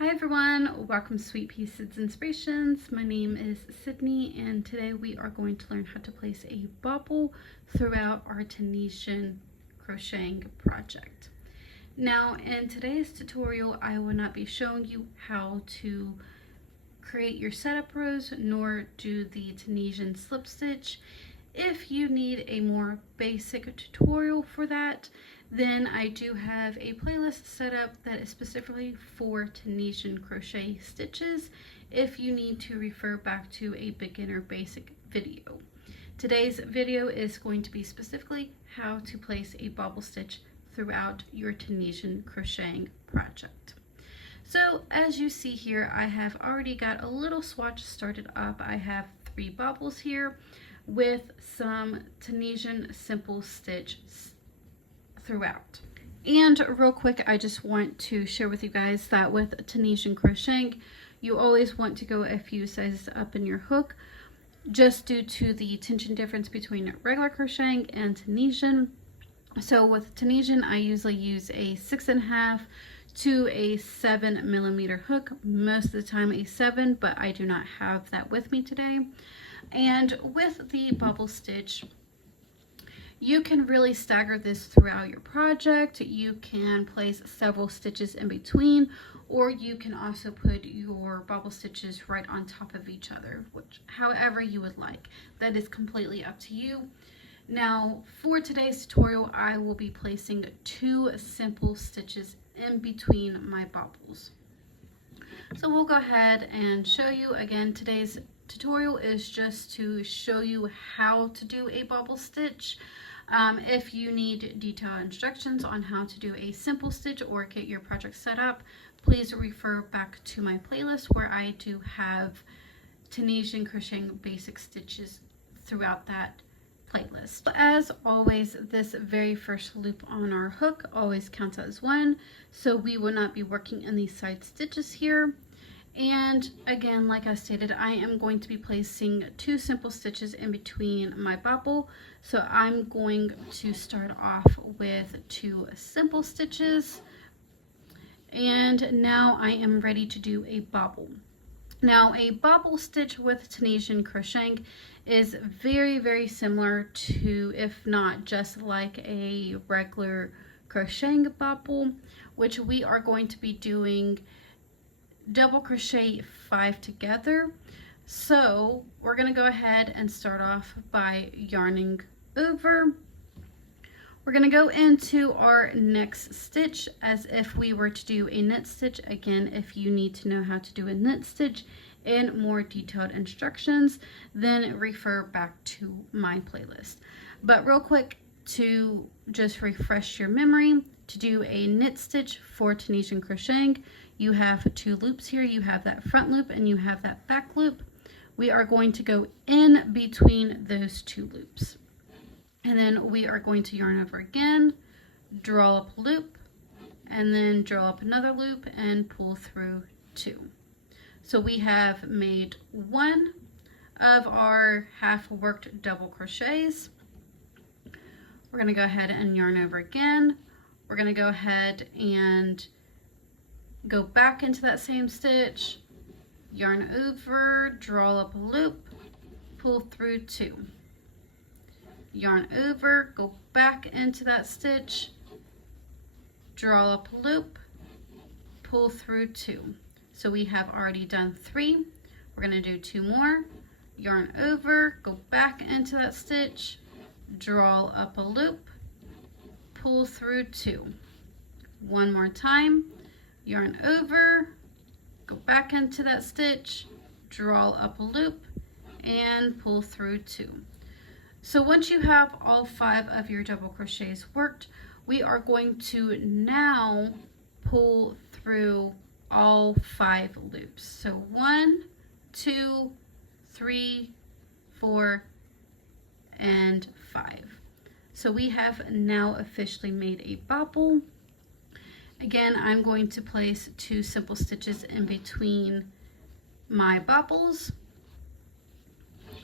Hi everyone, welcome to Sweet Pea Seeds Inspirations. My name is Sydney and today we are going to learn how to place a bobble throughout our Tunisian crocheting project. Now in today's tutorial I will not be showing you how to create your setup rows nor do the Tunisian slip stitch. If you need a more basic tutorial for that, then I do have a playlist set up that is specifically for Tunisian crochet stitches if you need to refer back to a beginner basic video. Today's video is going to be specifically how to place a bobble stitch throughout your Tunisian crocheting project. So as you see here, I have already got a little swatch started up. I have 3 bobbles here with some Tunisian simple stitch throughout. And real quick, I just want to share with you guys that with Tunisian crocheting, you always want to go a few sizes up in your hook, just due to the tension difference between regular crocheting and Tunisian. So with Tunisian, I usually use a 6.5 to a 7mm hook, most of the time a 7, but I do not have that with me today. And with the bobble stitch, you can really stagger this throughout your project. You can place several stitches in between, or you can also put your bobble stitches right on top of each other, which however you would like. That is completely up to you. Now for today's tutorial, I will be placing 2 simple stitches in between my bobbles. So we'll go ahead and show you again. Today's tutorial is just to show you how to do a bobble stitch. If you need detailed instructions on how to do a simple stitch or get your project set up, please refer back to my playlist where I do have Tunisian crocheting basic stitches throughout that playlist. As always, this very first loop on our hook always counts as 1, so we will not be working in these side stitches here. And again, like I stated, I am going to be placing 2 simple stitches in between my bobble. So I'm going to start off with 2 simple stitches. And now I am ready to do a bobble. Now a bobble stitch with Tunisian crocheting is very similar to, if not just like a regular crocheting bobble, which we are going to be doing double crochet 5 together. So we're going to go ahead and start off by yarning over. We're going to go into our next stitch as if we were to do a knit stitch. Again, if you need to know how to do a knit stitch and more detailed instructions, then refer back to my playlist. But real quick, to just refresh your memory, to do a knit stitch for Tunisian crocheting, you have 2 loops here. You have that front loop and you have that back loop. We are going to go in between those 2 loops. And then we are going to yarn over again, draw up a loop, and then draw up another loop and pull through 2. So we have made 1 of our half worked double crochets. We're going to go ahead and yarn over again. We're going to go ahead and go back into that same stitch, yarn over, draw up a loop, pull through 2. Yarn over, go back into that stitch, draw up a loop, pull through 2. So we have already done 3. We're going to do 2 more. Yarn over, go back into that stitch, draw up a loop, pull through 2. 1 more time. Yarn over, go back into that stitch, draw up a loop, and pull through 2. So once you have all 5 of your double crochets worked, we are going to now pull through all 5 loops. So 1, 2, 3, 4, and 5. So we have now officially made a bobble. Again, I'm going to place 2 simple stitches in between my bobbles.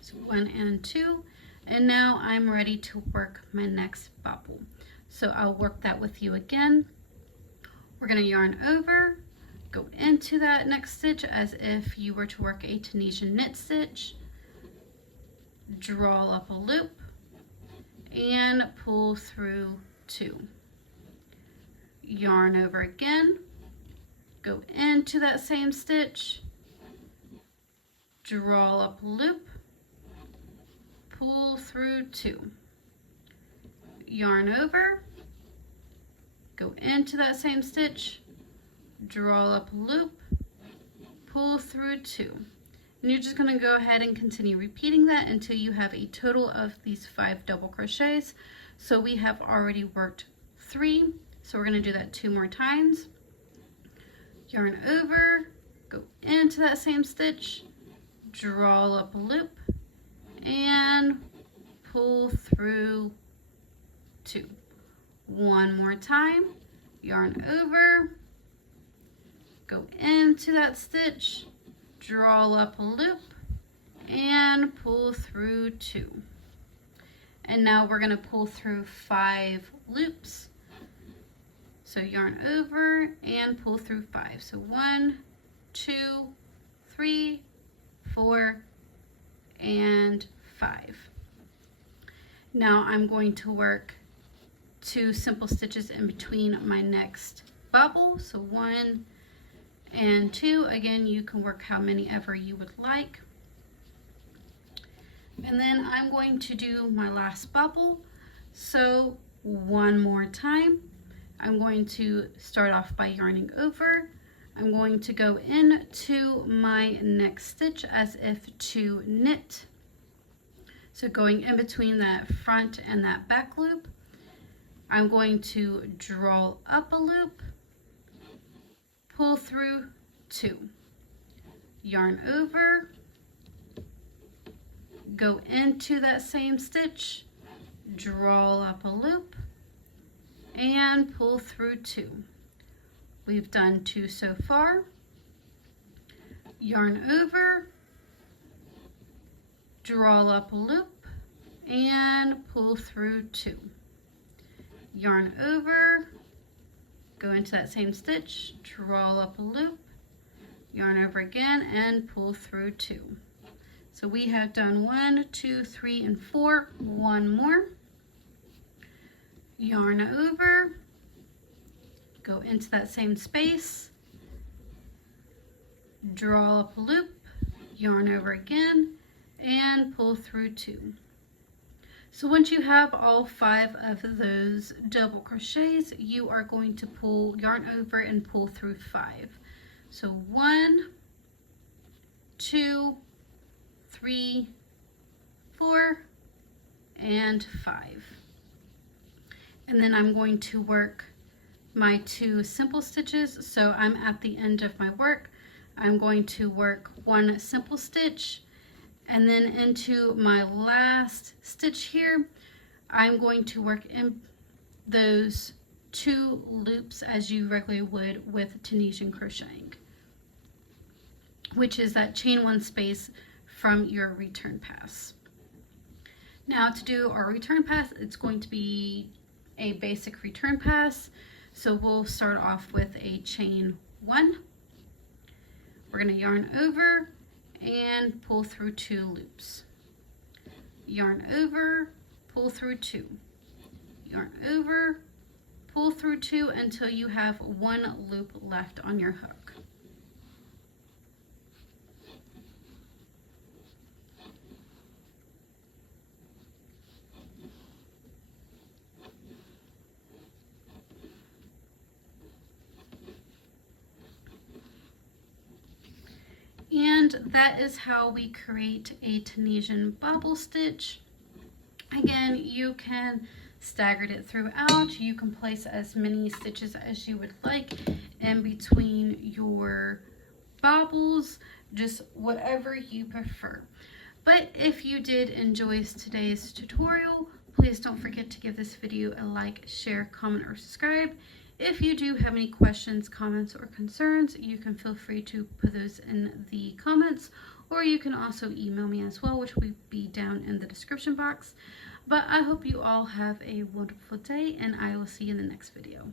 So 1 and 2. And now I'm ready to work my next bobble. So I'll work that with you again. We're going to yarn over, Go into that next stitch as if you were to work a Tunisian knit stitch, draw up a loop, and pull through 2. Yarn over again, go into that same stitch, draw up a loop, pull through 2. Yarn over, go into that same stitch, draw up a loop, pull through 2. And you're just going to go ahead and continue repeating that until you have a total of these 5 double crochets. So we have already worked 3, so we're going to do that 2 more times. Yarn over, go into that same stitch, draw up a loop, and pull through 2. One more time, yarn over, go into that stitch, draw up a loop, and pull through 2. And now we're going to pull through 5 loops. So yarn over and pull through 5. So 1, 2, 3, 4, and 5. Now I'm going to work 2 simple stitches in between my next bubble. So 1 and 2. Again, you can work how many ever you would like. And then I'm going to do my last bubble. So one more time, I'm going to start off by yarning over. I'm going to go into my next stitch as if to knit. So going in between that front and that back loop, I'm going to draw up a loop, pull through 2, yarn over, go into that same stitch, draw up a loop, and pull through 2. We've done 2 so far. Yarn over, draw up a loop, and pull through 2. Yarn over, go into that same stitch, draw up a loop, yarn over again, and pull through 2. So we have done 1, 2, 3, and 4. One more. Yarn over, go into that same space, draw up a loop, yarn over again, and pull through 2. So once you have all 5 of those double crochets, you are going to pull yarn over and pull through 5. So 1, 2, 3, 4, and 5. And then I'm going to work my 2 simple stitches. So I'm at the end of my work. I'm going to work 1 simple stitch, and then into my last stitch here, I'm going to work in those 2 loops as you regularly would with Tunisian crocheting, which is that chain 1 space from your return pass. Now to do our return pass, it's going to be a basic return pass. So we'll start off with a chain 1. We're going to yarn over and pull through 2 loops. Yarn over, pull through 2. Yarn over, pull through 2 until you have 1 loop left on your hook. And that is how we create a Tunisian bobble stitch. Again, you can stagger it throughout. You can place as many stitches as you would like in between your bobbles, just whatever you prefer. But if you did enjoy today's tutorial, please don't forget to give this video a like, share, comment, or subscribe. If you do have any questions, comments, or concerns, you can feel free to put those in the comments, or you can also email me as well, which will be down in the description box. But I hope you all have a wonderful day, and I will see you in the next video.